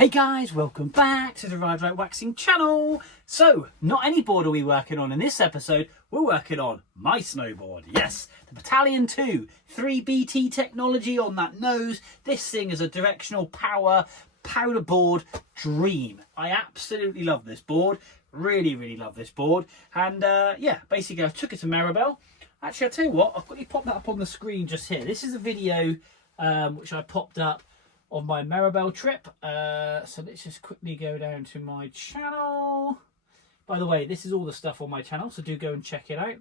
Hey guys, welcome back to the Ride Right Waxing channel. So, not any board are we working on in this episode, we're working on my snowboard. Yes, the BATALEON 2, 3BT technology on that nose. This thing is a directional power powder board dream. I absolutely love this board, really love this board. And yeah, basically I took it to Maribel. Actually, I'll tell you what, I've got you pop that up on the screen just here. This is a video which I popped up of my Maribel trip. So let's just quickly go down to my channel. By the way, this is all the stuff on my channel, so do go and check it out.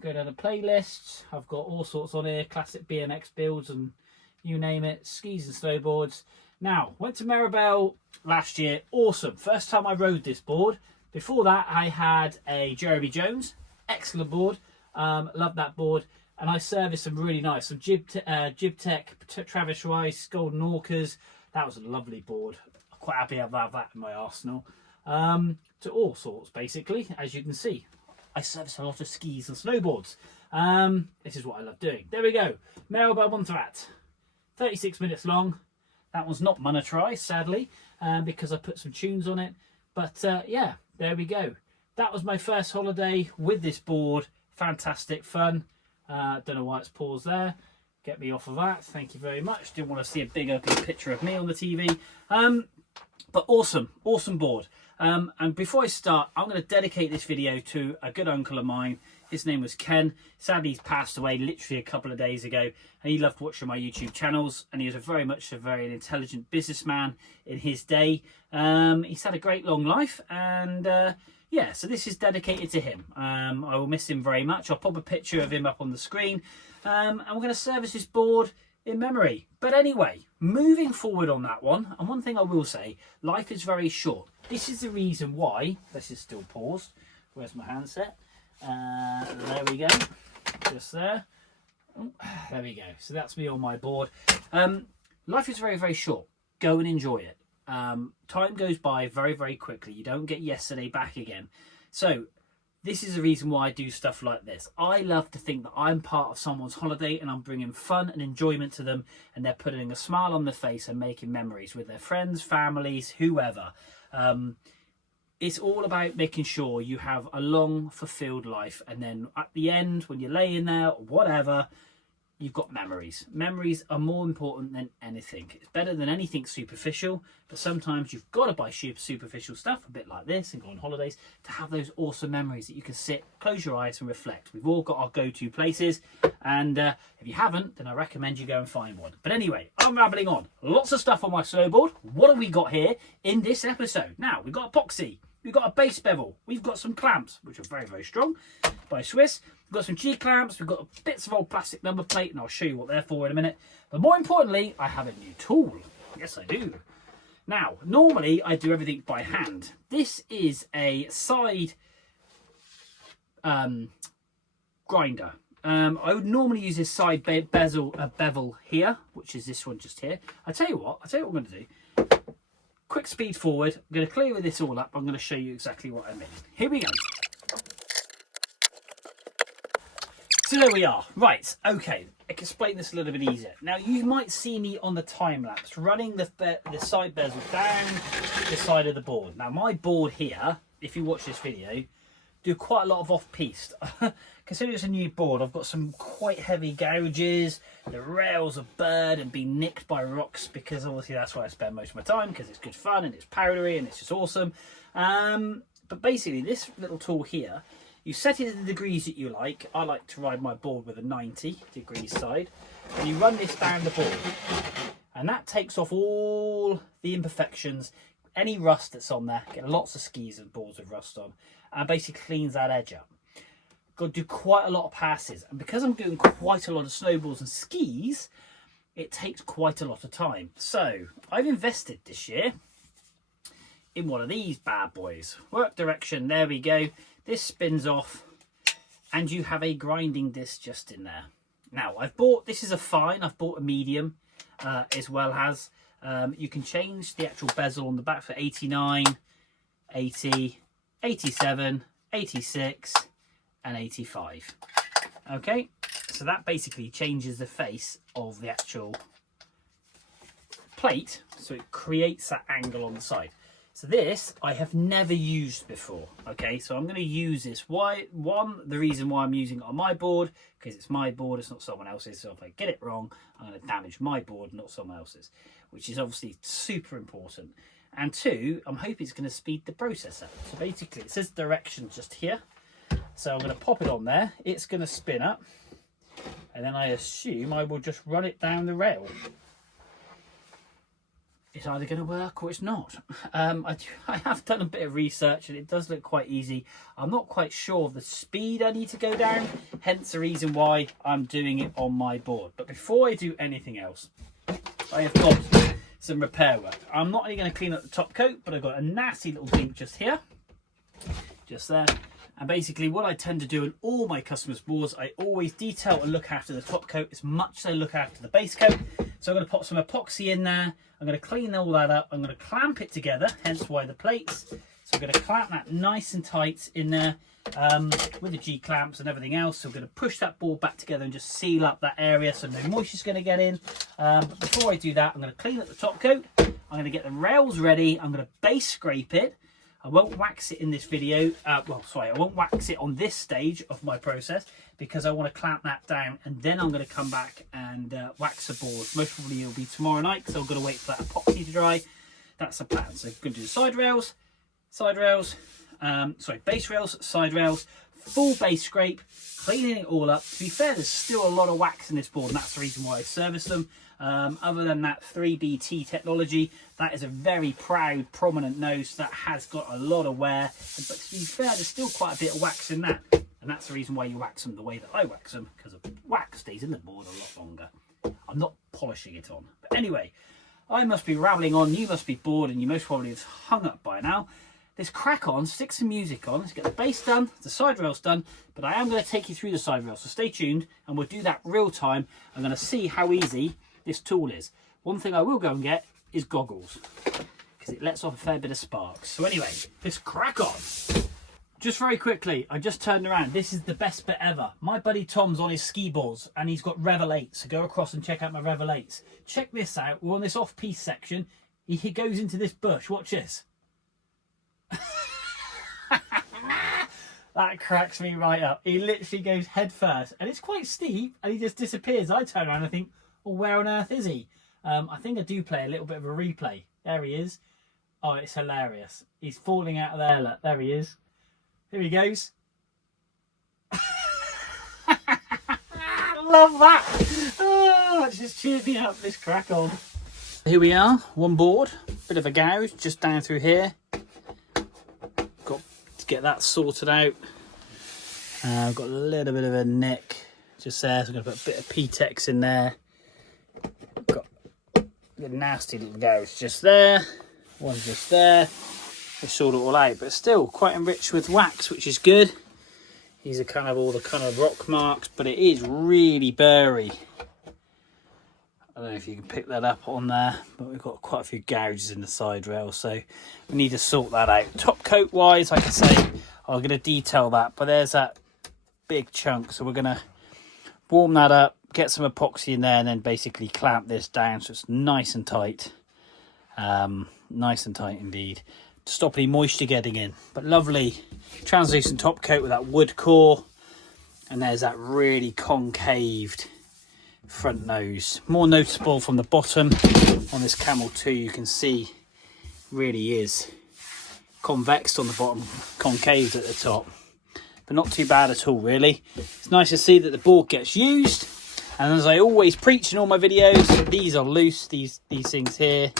Go down to playlists. I've got all sorts on here, classic BMX builds and you name it, skis and snowboards. Now, went to Maribel last year, awesome. First time I rode this board. Before that, I had a Jeremy Jones, excellent board. Loved that board. And I serviced some really nice, some Jib Tech, Travis Rice, Golden Orcas. That was a lovely board. I'm quite happy to have that in my arsenal. To all sorts, basically, as you can see. I service a lot of skis and snowboards. This is what I love doing. There we go. Maribel Montserrat. 36 minutes long. That one's not monetary, sadly, because I put some tunes on it. But yeah, there we go. That was my first holiday with this board. Fantastic fun. Don't know why it's paused there. Get me off of that. Thank you very much. Didn't want to see a big ugly picture of me on the TV. But awesome board. And before I start, I'm going to dedicate this video to a good uncle of mine. His name was Ken. Sadly, he's passed away literally a couple of days ago. And he loved watching my YouTube channels. And he was very intelligent businessman in his day. He's had a great long life. And yeah, so this is dedicated to him. I will miss him very much. I'll pop a picture of him up on the screen. And we're going to service this board in memory. But anyway, moving forward on that one, and one thing I will say, life is very short. This is the reason why, this is still paused. Where's my handset? There we go, just there. Oh, there we go. So that's me on my board. Life is very short. Go and enjoy it. Time goes by very quickly. You don't get yesterday back again. So this is the reason why I do stuff like this. I love to think that I'm part of someone's holiday and I'm bringing fun and enjoyment to them, and they're putting a smile on their face and making memories with their friends, families, whoever. It's all about making sure you have a long, fulfilled life, and then at the end, when you're laying there or whatever, you've got memories. Memories are more important than anything. It's better than anything superficial, but sometimes you've got to buy superficial stuff, a bit like this, and go on holidays to have those awesome memories that you can sit, close your eyes and reflect. We've all got our go-to places, and if you haven't, then I recommend you go and find one. But anyway, I'm rambling on. Lots of stuff on my snowboard. What have we got here in this episode? Now, we've got epoxy. We've got a base bevel. We've got some clamps, which are very strong, by Swiss. We've got some G-clamps. We've got bits of old plastic number plate, and I'll show you what they're for in a minute. But more importantly, I have a new tool. Yes, I do. Now, normally I do everything by hand. This is a side grinder. I would normally use this side bevel here, which is this one just here. I tell you what I'm going to do. Quick speed forward. I'm going to clear this all up. I'm going to show you exactly what I mean. Here we go. So there we are. Right, okay. I can explain this a little bit easier. Now, you might see me on the time lapse running the side bezel down the side of the board. Now, my board here, if you watch this video, do quite a lot of off-piste. Considering it's a new board, I've got some quite heavy gouges. The rails are burred and been nicked by rocks, because obviously that's where I spend most of my time, because it's good fun and it's powdery and it's just awesome. But basically, this little tool here, you set it at the degrees that you like. I like to ride my board with a 90 degrees side. And you run this down the board. And that takes off all the imperfections, any rust that's on there. Get lots of skis and boards with rust on. And basically cleans that edge up. Got to do quite a lot of passes. And because I'm doing quite a lot of snowboards and skis, it takes quite a lot of time. So I've invested this year in one of these bad boys. Work direction, there we go. This spins off and you have a grinding disc just in there. Now I've bought, this is a fine, I've bought a medium as well as, you can change the actual bezel on the back for 89, 80, 87, 86 and 85. Okay, so that basically changes the face of the actual plate, so it creates that angle on the side. So this I have never used before. Okay, so I'm going to use this. Why? One, the reason why I'm using it on my board, because it's my board, it's not someone else's. So if I get it wrong, I'm going to damage my board, not someone else's, which is obviously super important. And two, I'm hoping it's going to speed the process up. So basically it says direction just here. So I'm going to pop it on there. It's going to spin up. And then I assume I will just run it down the rail. It's either going to work or it's not. I have done a bit of research and it does look quite easy. I'm not quite sure of the speed I need to go down, hence the reason why I'm doing it on my board. But before I do anything else, I have got some repair work. I'm not only going to clean up the top coat, but I've got a nasty little dink just here, just there. And basically what I tend to do in all my customers' boards, I always detail and look after the top coat as much as I look after the base coat. So I'm going to pop some epoxy in there. I'm going to clean all that up. I'm going to clamp it together, hence why the plates. So I'm going to clamp that nice and tight in there with the G-clamps and everything else. So I'm going to push that board back together and just seal up that area so no moisture is going to get in. But before I do that, I'm going to clean up the top coat. I'm going to get the rails ready. I'm going to base scrape it. I won't wax it in this video, I won't wax it on this stage of my process because I want to clamp that down and then I'm going to come back and wax the board. Most probably it'll be tomorrow night because I'm going to wait for that epoxy to dry. That's the plan. So I'm going to do side rails, base rails, side rails, full base scrape, cleaning it all up. To be fair, there's still a lot of wax in this board and that's the reason why I service them. Other than that 3BT technology, that is a very proud, prominent nose that has got a lot of wear. But to be fair, there's still quite a bit of wax in that. And that's the reason why you wax them the way that I wax them, because the wax stays in the board a lot longer. I'm not polishing it on. But anyway, I must be rambling on, you must be bored, and you most probably have hung up by now. Let's crack on, stick some music on. Let's get the base done, the side rails done, but I am going to take you through the side rails, so stay tuned and we'll do that real time. I'm going to see how easy this tool is. One thing I will go and get is goggles because it lets off a fair bit of sparks. So anyway, let's crack on. Just very quickly, I just turned around. This is the best bit ever. My buddy Tom's on his ski boards and he's got Revel 8s. So go across and check out my Revel 8s. Check this out. We're on this off-piste section. He goes into this bush. Watch this. That cracks me right up. He literally goes head first and it's quite steep and he just disappears. I turn around and think, well, where on earth is he? I think I do play a little bit of a replay. There he is. Oh, it's hilarious. He's falling out of there. Look, there he is. Here he goes. Love that. Oh, that just cheered me up. Let's crack on. Here we are, one board. Bit of a gouge just down through here. Got to get that sorted out. I've got a little bit of a nick just there. So I'm going to put a bit of PTEX in there. Got a nasty little gouge just there. One's just there. They sort it all out, but still quite enriched with wax, which is good. These are kind of all the kind of rock marks, but it is really burry. I don't know if you can pick that up on there, but we've got quite a few gouges in the side rail, so we need to sort that out. Top coat wise, like I say, I'm going to detail that, but there's that big chunk, so we're going to warm that up, get some epoxy in there, and then basically clamp this down so it's nice and tight. Nice and tight indeed, to stop any moisture getting in. But lovely translucent top coat with that wood core, and there's that really concaved front nose. More noticeable from the bottom on this Camel 2, you can see really is convexed on the bottom, concaved at the top, but not too bad at all really. It's nice to see that the board gets used, and as I always preach in all my videos, these are loose, these things here.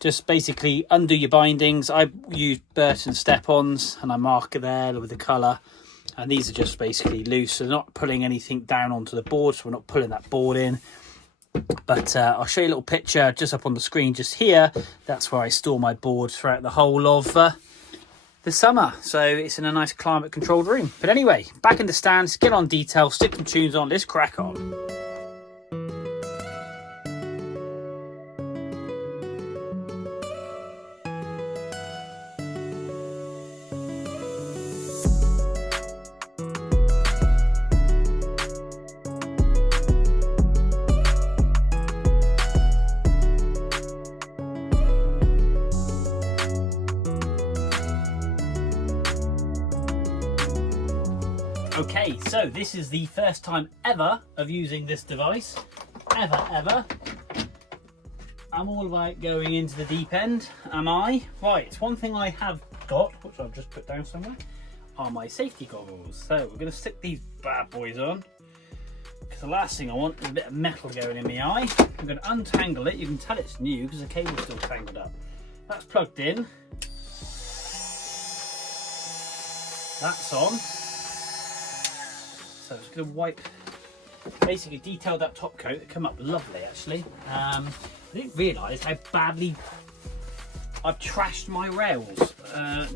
Just basically undo your bindings. I use Burton step-ons and I mark it there with the colour, and these are just basically loose, so they're not pulling anything down onto the board, so we're not pulling that board in. But I'll show you a little picture just up on the screen just here. That's where I store my boards throughout the whole of the summer, so it's in a nice climate controlled room. But anyway, back in the stands, get on detail, stick some tunes on, let's crack on. Okay, so this is the first time ever of using this device. Ever. I'm all about going into the deep end, am I? Right, one thing I have got, which I've just put down somewhere, are my safety goggles. So we're going to stick these bad boys on, because the last thing I want is a bit of metal going in my eye. I'm going to untangle it. You can tell it's new because the cable's still tangled up. That's plugged in. That's on. So I'm just going to wipe, basically detailed that top coat. It come up lovely actually. I didn't realise how badly I've trashed my rails.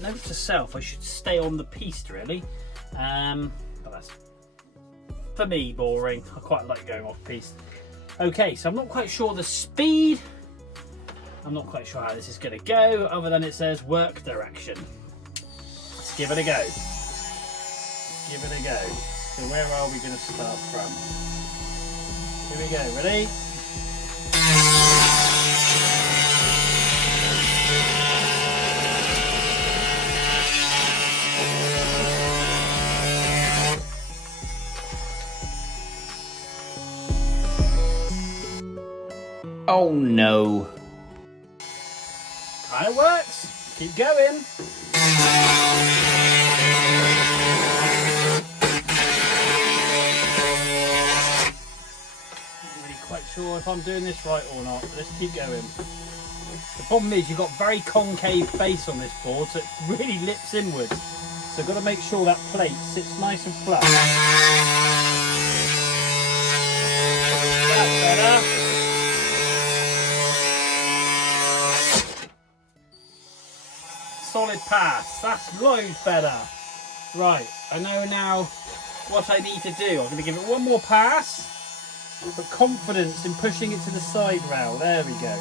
Note to self, I should stay on the piste really. But that's, for me, boring. I quite like going off piste. Okay, so I'm not quite sure the speed. I'm not quite sure how this is going to go, other than it says work direction. Let's give it a go. Give it a go. So where are we going to start from? Here we go, ready? Oh no. Kind of works. Keep going. Not really quite sure if I'm doing this right or not, but let's keep going. The problem is you've got very concave face on this board, so it really lips inwards. So I've got to make sure that plate sits nice and flat. That's better. Solid pass, that's loads better. Right, I know now what I need to do. I'm going to give it one more pass, but confidence in pushing it to the side rail. There we go.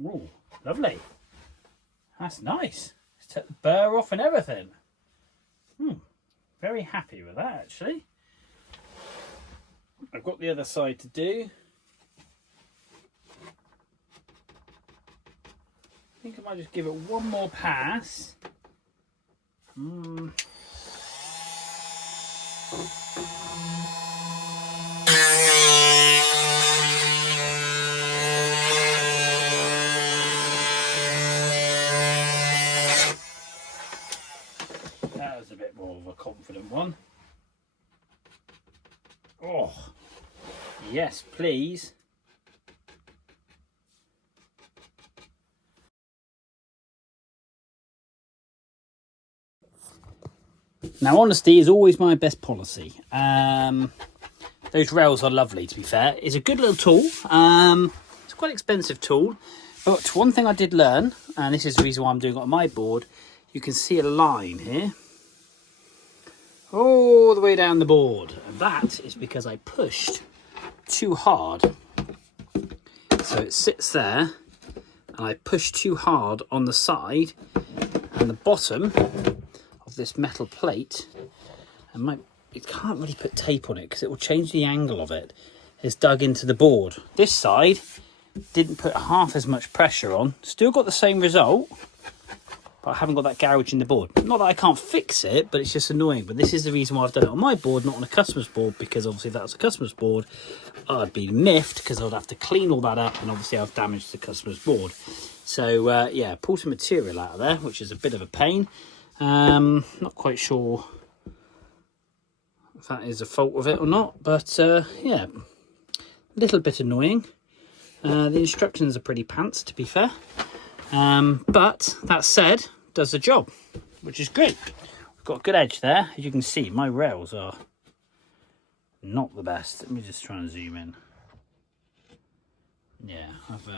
Ooh, lovely. That's nice. Took the burr off and everything. Very happy with that actually. I've got the other side to do. I think I might just give it one more pass. That was a bit more of a confident one. Oh, yes, please. Now, honesty is always my best policy. Those rails are lovely, to be fair. It's a good little tool. It's a quite expensive tool. But one thing I did learn, and this is the reason why I'm doing it on my board, you can see a line here. All the way down the board. And that is because I pushed too hard. So it sits there, and I pushed too hard on the side, and the bottom of this metal plate, and you can't really put tape on it because it will change the angle of it, is dug into the board. This side didn't put half as much pressure on, still got the same result, but I haven't got that gouge in the board. Not that I can't fix it, but it's just annoying. But this is the reason why I've done it on my board, not on a customer's board, because obviously if that was a customer's board, I'd be miffed because I'd have to clean all that up, and obviously I've damaged the customer's board. So yeah, pull some material out of there, which is a bit of a pain. Not quite sure if that is a fault of it or not, but yeah, a little bit annoying. The instructions are pretty pants, to be fair. But that said, does the job, which is great. We've got a good edge there. As you can see, my rails are not the best. Let me just try and zoom in. Yeah, I've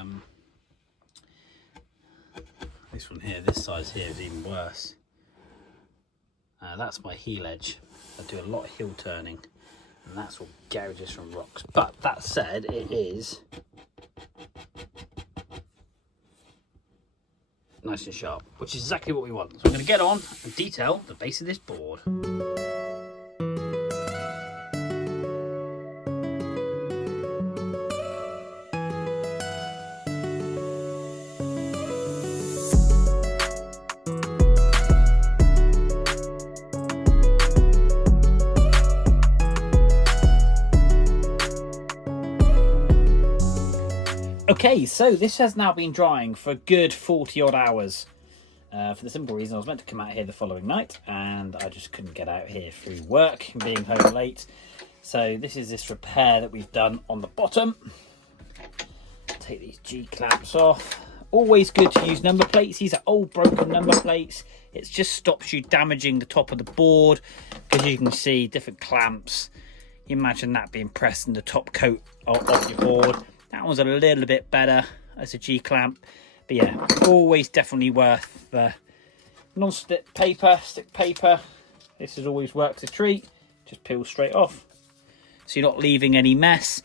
this one here, this size here is even worse. That's my heel edge. I do a lot of heel turning, and that's all gouges from rocks. But that said, it is nice and sharp, which is exactly what we want. So I'm going to get on and detail the base of this board. Okay, so this has now been drying for a good 40 odd hours. For the simple reason I was meant to come out here the following night and I just couldn't get out here through work and being home late. So this is this repair that we've done on the bottom. Take these G-clamps off. Always good to use number plates. These are old broken number plates. It just stops you damaging the top of the board because you can see different clamps. You imagine that being pressed in the top coat of your board. That one's a little bit better as a G-clamp. But yeah, always definitely worth the non-stick paper, stick paper. This has always worked a treat. Just peels straight off. So you're not leaving any mess.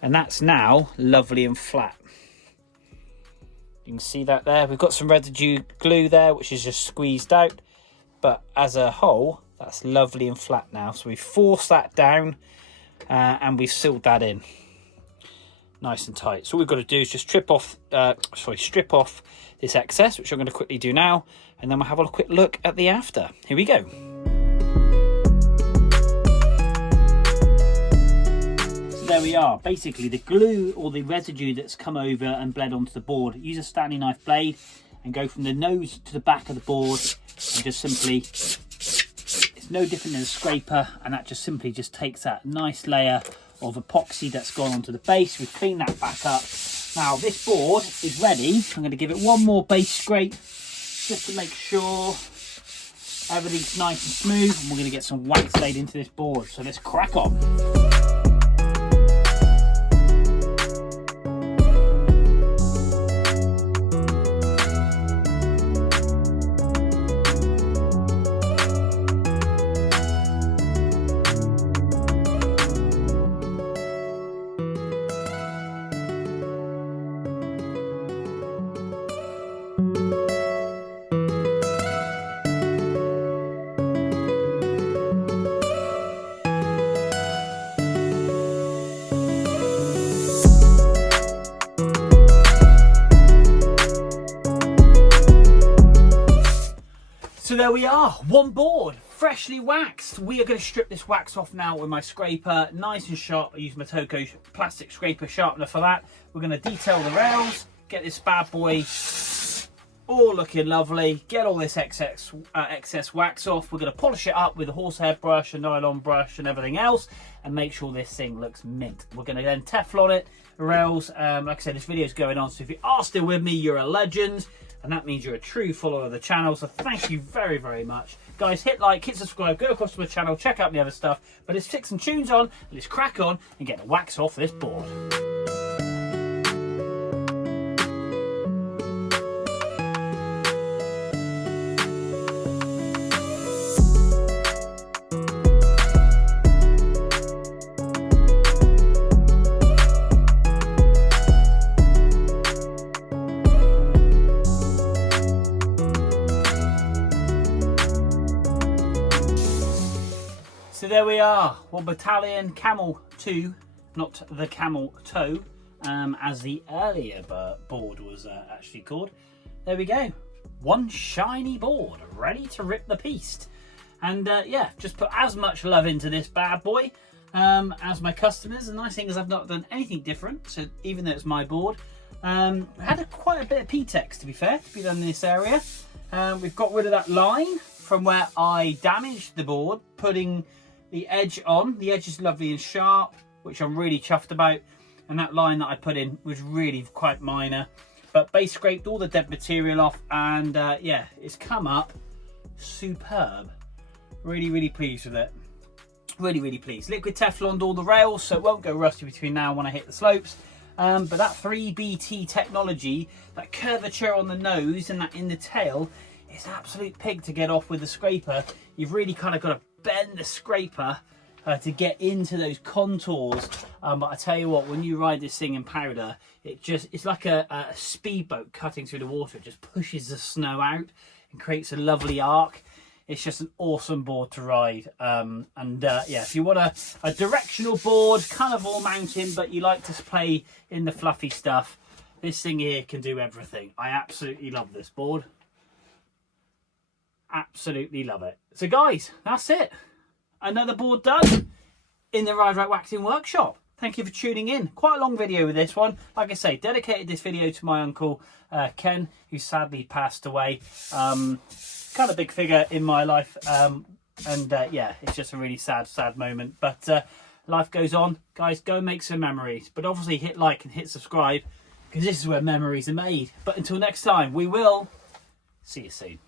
And that's now lovely and flat. You can see that there. We've got some residue glue there, which is just squeezed out. But as a whole, that's lovely and flat now. So we've forced that down and we've sealed that in. Nice and tight. So all we've got to do is just strip off this excess, which I'm going to quickly do now. And then we'll have a quick look at the after. Here we go. There we are. Basically the glue or the residue that's come over and bled onto the board, use a Stanley knife blade and go from the nose to the back of the board and just simply, it's no different than a scraper, and that just simply just takes that nice layer of epoxy that's gone onto the base. We've cleaned that back up. Now this board is ready. I'm going to give it one more base scrape just to make sure everything's nice and smooth, and we're going to get some wax laid into this board. So let's crack on. So there we are, one board, freshly waxed. We are going to strip this wax off now with my scraper, nice and sharp. I use my Toko plastic scraper sharpener for that. We're going to detail the rails, get this bad boy all looking lovely, get all this excess wax off. We're going to polish it up with a horsehair brush, a nylon brush and everything else, and make sure this thing looks mint. We're going to then Teflon it, the rails. Like I said, this video is going on, so if you are still with me, you're a legend. And that means you're a true follower of the channel, so thank you very, very much. Guys, hit like, hit subscribe, go across to the channel, check out the other stuff. But let's stick some tunes on, let's crack on and get the wax off this board. So there we are, well, Battalion Camel 2, not the Camel Toe, as the earlier board was actually called. There we go, one shiny board, ready to rip the piece. And yeah, just put as much love into this bad boy as my customers. The nice thing is I've not done anything different, so even though it's my board. I had quite a bit of PTEX, to be fair, to be done in this area. We've got rid of that line from where I damaged the board, putting the edge on. The edge is lovely and sharp, which I'm really chuffed about, and that line that I put in was really quite minor, but base scraped all the dead material off, and yeah, it's come up superb. Really pleased with it. Really pleased. Liquid Tefloned all the rails, so it won't go rusty between now and when I hit the slopes. But that 3BT technology, that curvature on the nose and that in the tail, it's absolute pig to get off with the scraper. You've really kind of got to bend the scraper to get into those contours. But I tell you what, when you ride this thing in powder, it's like a speedboat cutting through the water. It just pushes the snow out and creates a lovely arc. It's just an awesome board to ride. Yeah, if you want a directional board, kind of all mountain, but you like to play in the fluffy stuff, this thing here can do everything. I absolutely love this board. Absolutely love it. So guys, that's it. Another board done in the Ride Right Waxing workshop. thank you for tuning in. Quite a long video with this one. Like I say, dedicated this video to my uncle Ken, who sadly passed away. Kind of big figure in my life, yeah, it's just a really sad moment, but life goes on. Guys, go and make some memories, but obviously hit like and hit subscribe, because this is where memories are made. But until next time, we will see you soon.